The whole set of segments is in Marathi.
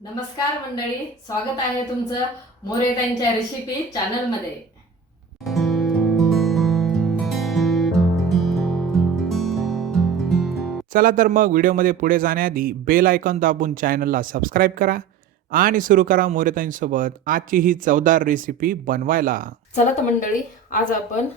नमस्कार मंडळी स्वागत आहे तुमचं मोरे त्यांच्या रेसिपी चॅनलमध्ये चला तर मग व्हिडिओमध्ये पुढे जाण्याआधी बेल आयकॉन दाबून चॅनलला सबस्क्राईब करा आणि सुरू करा मोरेताईंसोबत आजची ही चवदार रेसिपी बनवायला. चला तर मंडळी आज आपण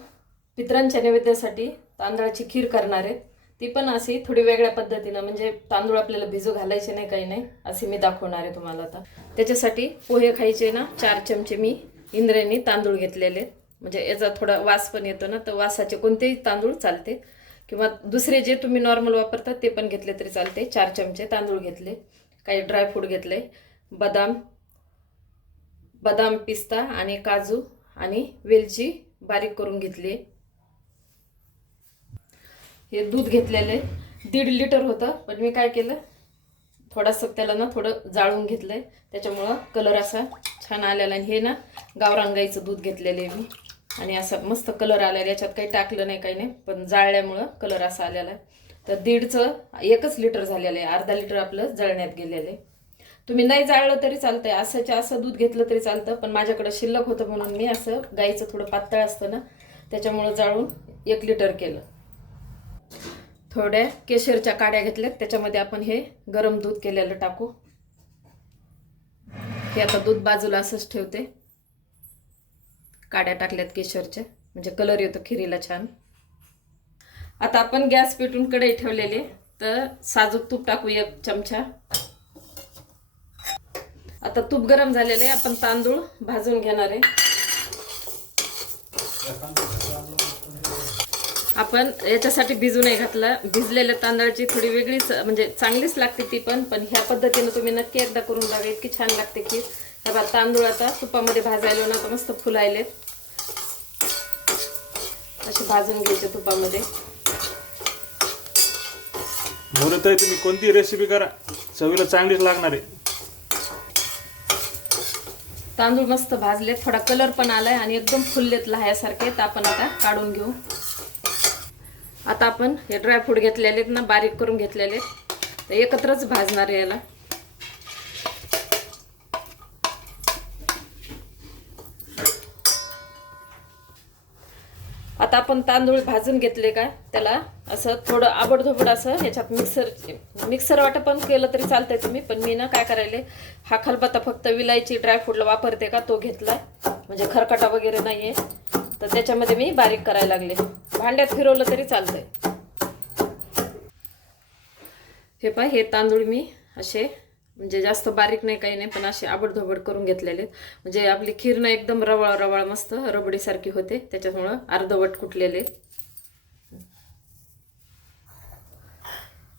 पितरांच्या नैवेद्यासाठी तांदळाची खीर करणार आहे. ती पण अशी थोडी वेगळ्या पद्धतीनं म्हणजे तांदूळ आपल्याला भिजू घालायचे नाही काही नाही असे मी दाखवणार आहे तुम्हाला आता. त्याच्यासाठी पोहे खायचे ना चार चमचे मी इंद्रेनी तांदूळ घेतलेले. म्हणजे याचा थोडा वास पण येतो ना तर वासाचे कोणतेही तांदूळ चालते. किंवा दुसरे जे तुम्ही नॉर्मल वापरता ते पण घेतले तरी चालते. चार चमचे तांदूळ घेतले काही ड्रायफ्रूट घेतले बदाम बदाम पिस्ता आणि काजू आणि वेलची बारीक करून घेतली. हे दूध घेतलेले. दीड लिटर होतं पण मी काय केलं? थोडंसं त्याला ना थोडं जाळून घेतलं आहे त्याच्यामुळं कलर असा छान आलेला आणि हे ना गावरांगाईचं दूध घेतलेलं आहे मी. आणि असं मस्त कलर आलेला आहे. याच्यात काही टाकलं नाही काही नाही पण जाळल्यामुळं कलर असा आलेला आहे. तर दीडचं एकच लिटर झालेलं आहे. अर्धा लिटर आपलं जळण्यात गेलेलं आहे. तुम्ही नाही जाळलं तरी चालतंय. असंच्या असं दूध घेतलं तरी चालतं पण माझ्याकडं शिल्लक होतं म्हणून मी असं गाईचं थोडं पातळ असतं ना त्याच्यामुळं जाळून एक लिटर केलं. थोड्या केशरच्या काड्या घेतल्यात. त्याच्यामध्ये आपण हे गरम दूध केलेलं टाकू. हे आता दूध बाजूला असंच ठेवते. काड्या टाकल्यात केशरच्या. म्हणजे कलर येतो खिरीला छान. आता आपण गॅस पेटून कढई ठेवलेली तर साजूक तूप टाकू एक चमचा. आता तूप गरम झालेले आपण तांदूळ भाजून घेणार आहे. आपण याच्यासाठी भिजू नाही घातलं. भिजलेल्या तांदळाची थोडी वेगळीच म्हणजे चांगलीच लागते ती पण पण ह्या पद्धतीनं तुम्ही नक्की एकदा करून बघा इतकी छान लागते की हे बघा तांदूळ आता तुपामध्ये भाजायला ना तर मस्त फुलायले असे भाजून घ्यायचे तुपामध्ये. म्हणत आहे तुम्ही कोणती रेसिपी करा? चवीला चांगलीच लागणार आहे. तांदूळ मस्त भाजले थोडा कलर पण आलाय आणि एकदम फुललेत लहायासारखे तर आपण आता काढून घेऊ. आता आपण हे ड्रायफ्रूट घेतलेले आहेत ना बारीक करून घेतलेले आहेत. तर एकत्रच भाजणार आहे याला. आता आपण तांदूळ भाजून घेतले का त्याला असं थोडं आबडधोबड असं ह्याच्यात मिक्सर मिक्सर वाटं पण केलं तरी चालतंय तुम्ही पण मी ना काय करायले हा खलबत्ता फक्त विलायची ड्रायफ्रूटला वापरते का तो घेतला. म्हणजे खरकटा वगैरे नाहीये. तर त्याच्यामध्ये मी बारीक करायला लागले. भांड्यात फिरवलं तरी चालतंय. हे पहा हे तांदूळ मी असे म्हणजे जास्त बारीक नाही काही नाही पण असे आबडधोबड करून घेतलेले म्हणजे आपली खीर ना एकदम रवाळ रवाळ मस्त रबडीसारखी होते. त्याच्यामुळं अर्धवट कुटलेले.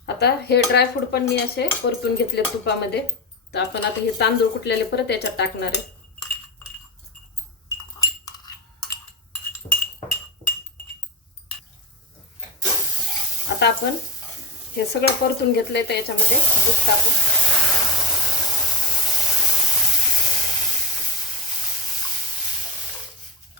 आता हे ड्रायफ्रूट पण मी असे परतून घेतले तुपामध्ये. तर आपण आता हे तांदूळ कुटलेले परत याच्यात टाकणार आहे. आता आपण हे सगळं परतून घेतलंय तर याच्यामध्ये दूध टाकू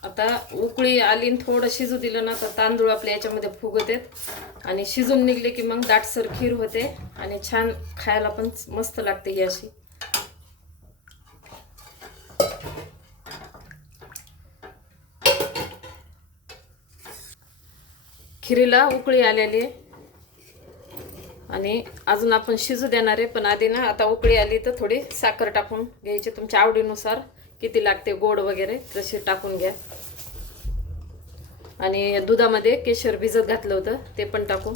आता उकळी आली थोडं शिजू दिलं ना तर तांदूळ आपल्या याच्यामध्ये फुगत आहेत. आणि शिजून निघले की मग दाटसर खीर होते आणि छान खायला पण मस्त लागते ही अशी. खिरीला उकळी आलेली आहे. आणि अजून आपण शिजू देणार आहे पण आधी ना आता उकळी आली तर थोडी साखर टाकून घ्यायची तुमच्या आवडीनुसार. किती लागते गोड वगैरे तशी टाकून घ्या. आणि दुधामध्ये केशर भिजत घातलं होतं ते पण टाकू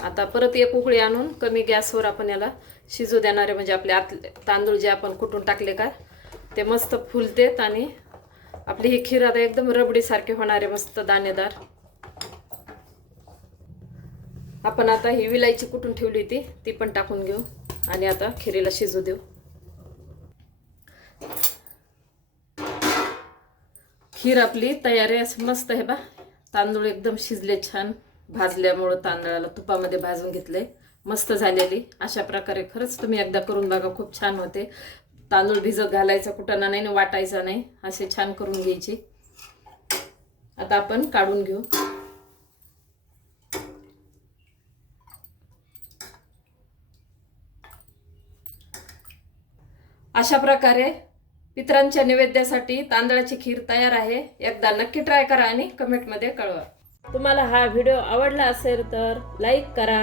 आता परत एक उकळी आणून कमी गॅसवर आपण याला शिजू देणार आहे म्हणजे आपले आत तांदूळ जे आपण कुटून टाकले का ते मस्त फुलतेत आणि आपली ही खीर आता एकदम रबडीसारखे होणार आहे मस्त दाणेदार. आपण आता ही विलायची कुठून ठेवली होती ती पण टाकून घेऊ आणि आता खिरीला शिजू देऊ. खीर आपली तयार आहे असं मस्त आहे बा. तांदूळ एकदम शिजले छान भाजल्यामुळं तांदळाला तुपामध्ये भाजून घेतले मस्त झालेली अशा प्रकारे खरंच तुम्ही एकदा करून बघा खूप छान होते. तांदूळ भिजत घालायचा ना नाही वाटायचा नाही असे छान करून घ्यायचे. आता आपण काढून घेऊ. अशा प्रकारे पित्रांच्या निवेद्यासाठी तांदळाची खीर तयार आहे. एकदा नक्की ट्राय करा आणि कमेंटमध्ये कळवा. तुम्हाला हा व्हिडिओ आवडला असेल तर लाईक करा.